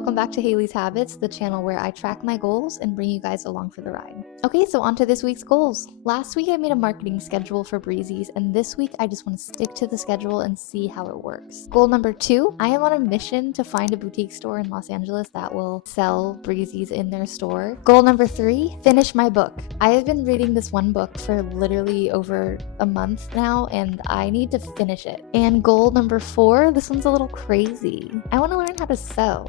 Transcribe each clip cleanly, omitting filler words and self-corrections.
welcome back to Haley's Habits, the channel where I track my goals and bring you guys along for the ride. Okay, so on to this week's goals. Last week I made a marketing schedule for Breezys, and this week I just want to stick to the schedule and see how it works. Goal number 2, I am on a mission to find a boutique store in Los Angeles that will sell Breezys in their store. Goal number 3, finish my book. I have been reading this one book for literally over a month now, and I need to finish it. And goal number 4, this one's a little crazy. I want to learn how to sew.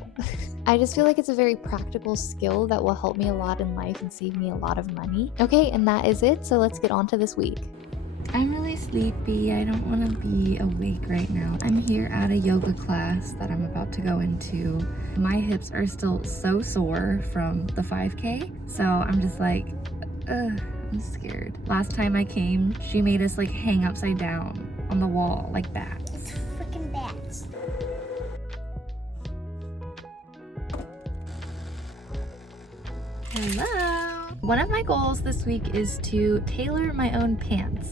I just feel like it's a very practical skill that will help me a lot in life and save me a lot of money. Okay, and that is it, so let's get on to this week. I'm really sleepy. I don't want to be awake right now. I'm here at a yoga class that I'm about to go into. My hips are still so sore from the 5K, so I'm just like, I'm scared. Last time I came, she made us like hang upside down on the wall like bats. It's freaking bats. Hello! One of my goals this week is to tailor my own pants.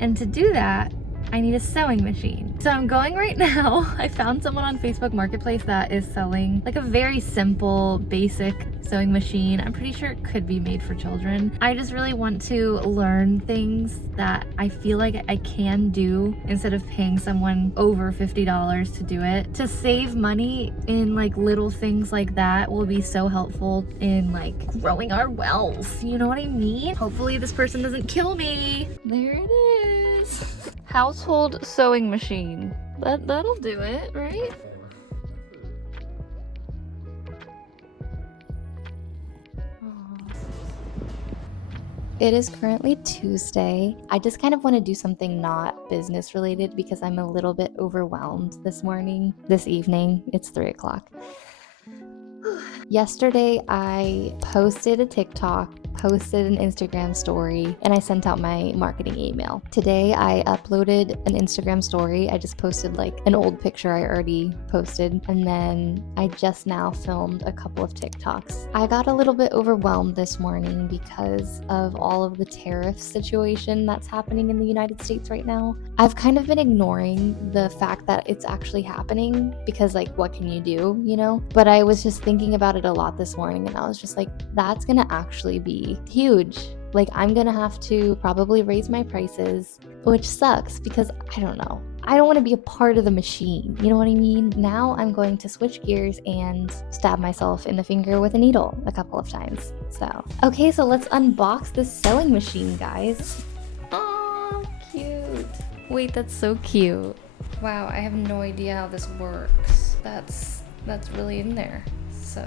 And to do that, I need a sewing machine. So I'm going right now. I found someone on Facebook Marketplace that is selling like a very simple, basic sewing machine. I'm pretty sure it could be made for children. I just really want to learn things that I feel like I can do instead of paying someone over $50 to do it. To save money in like little things like that will be so helpful in like growing our wealth. You know what I mean? Hopefully this person doesn't kill me. There it is. Household sewing machine. That'll do it, right? It is currently Tuesday. I just kind of want to do something not business related because I'm a little bit overwhelmed this evening. It's 3 o'clock. Yesterday, I posted a TikTok, posted an Instagram story, and I sent out my marketing email. Today, I uploaded an Instagram story. I just posted like an old picture I already posted, and then I just now filmed a couple of TikToks. I got a little bit overwhelmed this morning because of all of the tariff situation that's happening in the United States right now. I've kind of been ignoring the fact that it's actually happening because like, what can you do, you know? But I was just thinking about it a lot this morning, and I was just like, that's gonna actually be huge. Like, I'm gonna have to probably raise my prices, which sucks because I don't know. I don't want to be a part of the machine. You know what I mean? Now I'm going to switch gears and stab myself in the finger with a needle a couple of times. So, okay, so let's unbox this sewing machine, guys. Oh, cute. Wait, that's so cute. Wow, I have no idea how this works. That's really in there. So,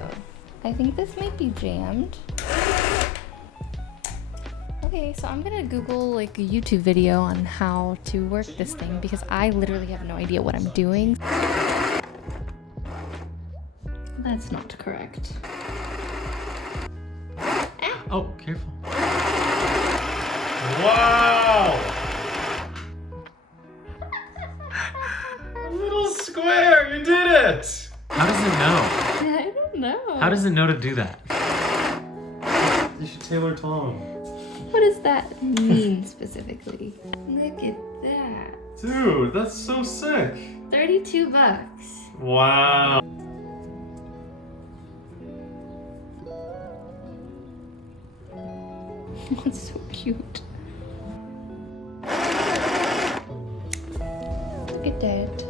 I think this might be jammed. Okay, so I'm gonna Google like a YouTube video on how to work this thing because I literally have no idea what I'm doing. That's not correct. Oh, careful. Wow! A little square, you did it! How does it know? I don't know. How does it know to do that? You should tailor Tom. What does that mean specifically? Look at that. Dude, that's so sick. $32. Wow. That's so cute. Look at that.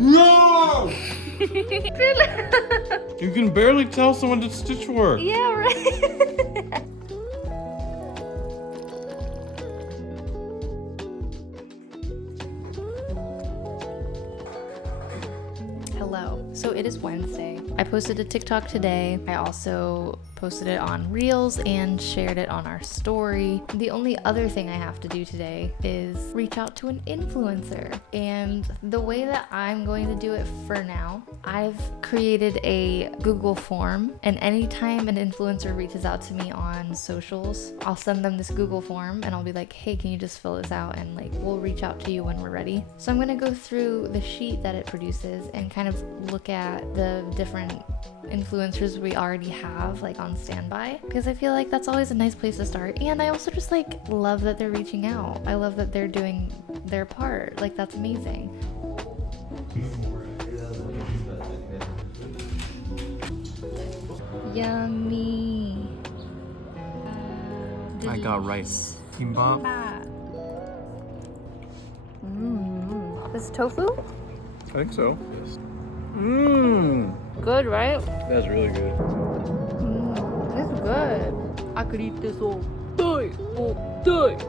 No! You can barely tell someone did stitch work. Yeah, right. Hello. So it is Wednesday. I posted a TikTok today. I also posted it on Reels and shared it on our story. The only other thing I have to do today is reach out to an influencer. And the way that I'm going to do it for now, I've created a Google form, and anytime an influencer reaches out to me on socials, I'll send them this Google form and I'll be like, hey, can you just fill this out, and like we'll reach out to you when we're ready. So I'm going to go through the sheet that it produces and kind of look at the different influencers we already have like on standby, because I feel like that's always a nice place to start. And I also just like love that they're reaching out. I love that they're doing their part. Like, that's amazing. Yummy. I got rice. Kimbap. This is tofu? I think so. Mmm. Good, right? That's really good. It's good. I could eat this all day. Oh, good.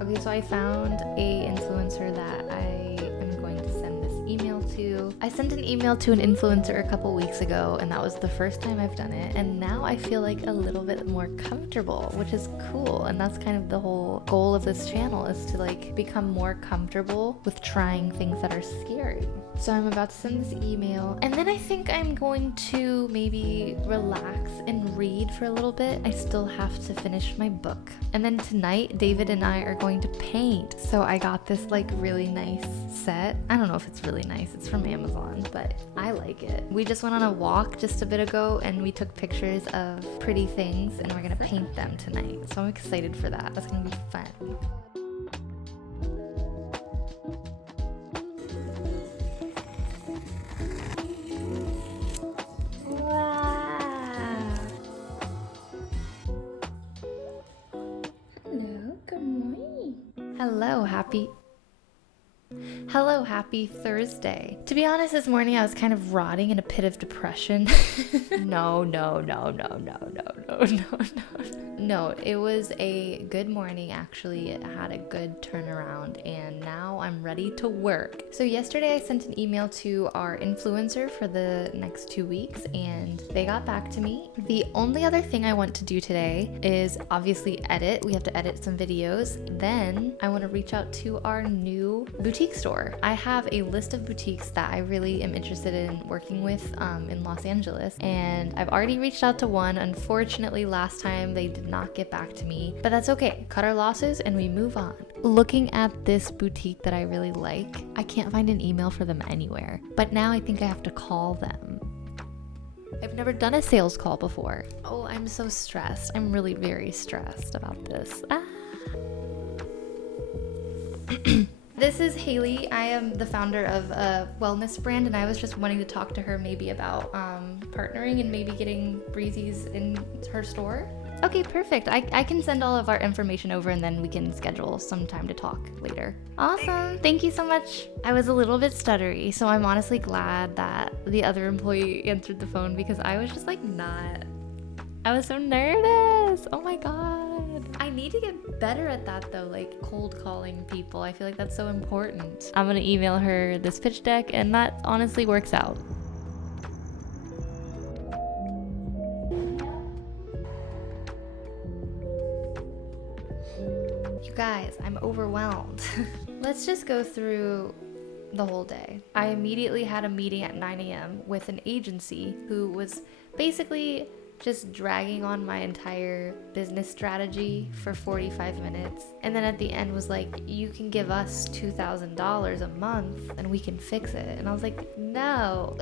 Okay, so I found a influencer that I am going to send this email to. I sent an email to an influencer a couple weeks ago, and that was the first time I've done it. And now I feel like a little bit more comfortable, which is cool. And that's kind of the whole goal of this channel, is to like become more comfortable with trying things that are scary. So I'm about to send this email, and then I think I'm going to maybe relax and read for a little bit. I still have to finish my book. And then tonight, David and I are going to paint. So I got this like really nice set. I don't know if it's really nice. It's from Amazon, but I like it. We just went on a walk just a bit ago, and we took pictures of pretty things, and we're gonna paint them tonight. So I'm excited for that. That's gonna be fun. Hello, happy Thursday. To be honest, this morning I was kind of rotting in a pit of depression. No, it was a good morning actually. It had a good turnaround, and now I'm ready to work. So yesterday I sent an email to our influencer for the next 2 weeks, and they got back to me. The only other thing I want to do today is obviously edit. We have to edit some videos. Then I want to reach out to our new boutique store. I have a list of boutiques that I really am interested in working with in Los Angeles, and I've already reached out to one. Unfortunately, last time they did not get back to me, but that's okay. Cut our losses and we move on. Looking at this boutique that I really like, I can't find an email for them anywhere, but now I think I have to call them. I've never done a sales call before. Oh, I'm so stressed. I'm really very stressed about this. This is Haley. I am the founder of a wellness brand, and I was just wanting to talk to her maybe about partnering and maybe getting Breezys in her store. Okay, perfect. I can send all of our information over, and then we can schedule some time to talk later. Awesome. Thank you so much. I was a little bit stuttery, so I'm honestly glad that the other employee answered the phone, because I was just like not. I was so nervous. Oh my God. I need to get better at that though, like cold calling people. I feel like that's so important. I'm gonna email her this pitch deck, and that honestly works out. You guys, I'm overwhelmed. Let's just go through the whole day. I immediately had a meeting at 9 a.m. with an agency who was basically just dragging on my entire business strategy for 45 minutes. And then at the end was like, you can give us $2,000 a month and we can fix it. And I was like, no.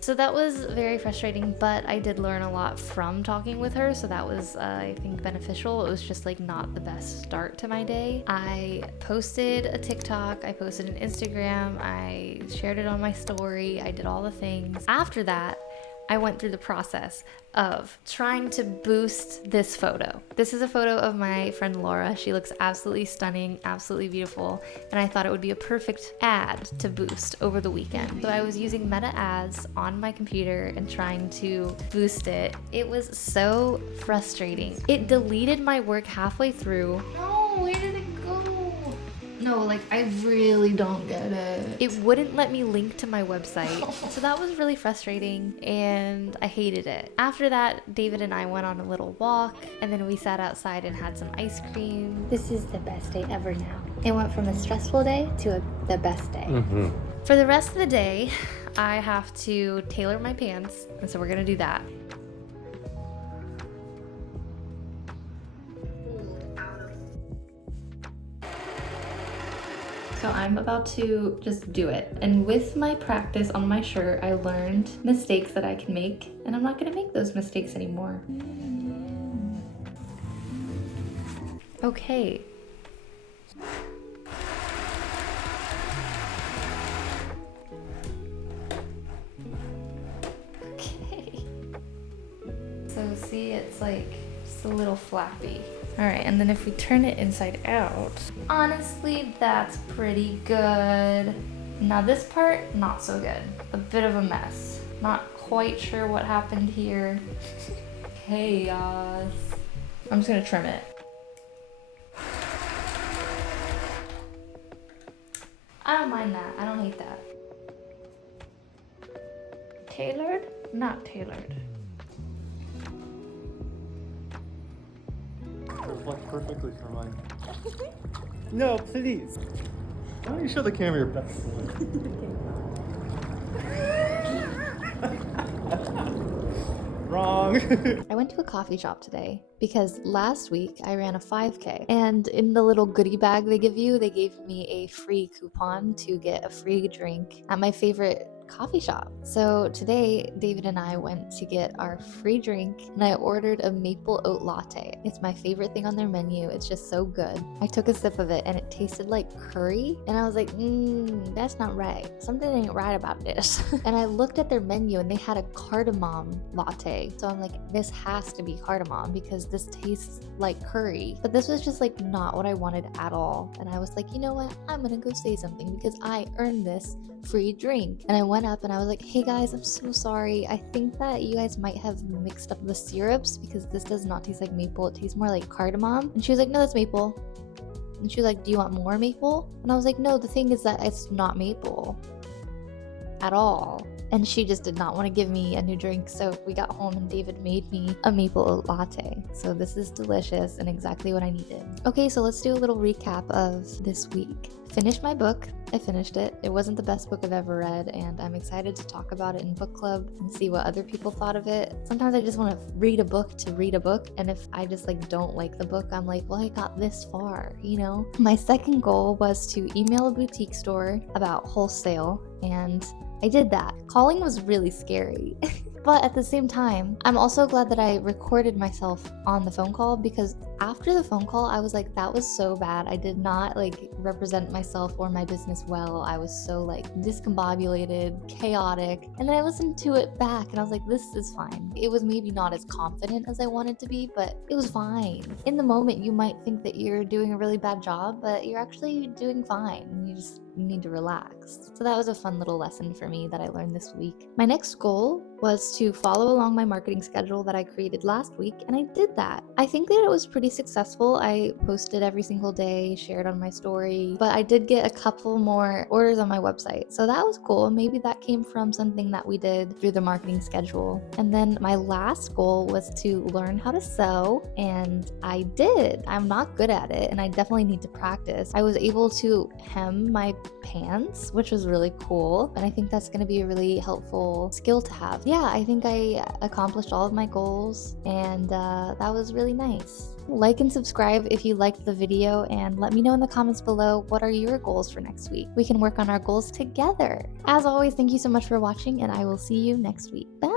So that was very frustrating, but I did learn a lot from talking with her. So that was, I think, beneficial. It was just like not the best start to my day. I posted a TikTok, I posted an Instagram, I shared it on my story, I did all the things. After that, I went through the process of trying to boost this photo. This is a photo of my friend Laura. She looks absolutely stunning, absolutely beautiful, and I thought it would be a perfect ad to boost over the weekend. So I was using Meta Ads on my computer and trying to boost it. It was so frustrating. It deleted my work halfway through. No, where did it go? No, like I really don't get it. It wouldn't let me link to my website. So that was really frustrating, and I hated it. After that, David and I went on a little walk, and then we sat outside and had some ice cream. This is the best day ever now. It went from a stressful day to the best day. Mm-hmm. For the rest of the day, I have to tailor my pants, and so we're gonna do that. So I'm about to just do it. And with my practice on my shirt, I learned mistakes that I can make, and I'm not gonna make those mistakes anymore. Okay. like just a little flappy. All right, and then if we turn it inside out, honestly, that's pretty good. Now this part, not so good. A bit of a mess. Not quite sure what happened here. Chaos. I'm just gonna trim it. I don't mind that. I don't hate that. Tailored? Not tailored. Reflects perfectly for mine. No, please. Why don't you show the camera your best Wrong. I went to a coffee shop today because last week I ran a 5K, and in the little goodie bag they give you, they gave me a free coupon to get a free drink at my favorite coffee shop. So today David and I went to get our free drink, and I ordered a maple oat latte. It's my favorite thing on their menu. It's just so good. I took a sip of it and it tasted like curry, and I was like, that's not right. Something ain't right about this. And I looked at their menu and they had a cardamom latte. So I'm like, this has to be cardamom because this tastes like curry. But this was just like not what I wanted at all. And I was like, you know what? I'm gonna go say something because I earned this free drink. And I went up and I was like, hey guys, I'm so sorry. I think that you guys might have mixed up the syrups because this does not taste like maple. It tastes more like cardamom. And she was like, no, that's maple. And she was like, do you want more maple? And I was like, no, the thing is that it's not maple at all. And she just did not want to give me a new drink. So we got home and David made me a maple oat latte. So this is delicious and exactly what I needed. Okay, so let's do a little recap of this week. Finished my book. I finished it. It wasn't the best book I've ever read, and I'm excited to talk about it in book club and see what other people thought of it. Sometimes I just want to read a book to read a book, and if I just like don't like the book, I'm like, well, I got this far, you know? My second goal was to email a boutique store about wholesale, and I did that. Calling was really scary. But at the same time, I'm also glad that I recorded myself on the phone call, because after the phone call, I was like, that was so bad. I did not like represent myself or my business well. I was so like discombobulated, chaotic. And then I listened to it back and I was like, this is fine. It was maybe not as confident as I wanted to be, but it was fine. In the moment, you might think that you're doing a really bad job, but you're actually doing fine. You just need to relax. So that was a fun little lesson for me that I learned this week. My next goal was to follow along my marketing schedule that I created last week, and I did that. I think that it was pretty successful. I posted every single day, shared on my story, but I did get a couple more orders on my website. So that was cool. Maybe that came from something that we did through the marketing schedule. And then my last goal was to learn how to sew, and I did. I'm not good at it, and I definitely need to practice. I was able to hem my pants, which was really cool, and I think that's going to be a really helpful skill to have. Yeah, I think I accomplished all of my goals, and that was really nice. Like and subscribe if you liked the video, and let me know in the comments below, what are your goals for next week? We can work on our goals together. As always, thank you so much for watching, and I will see you next week. Bye!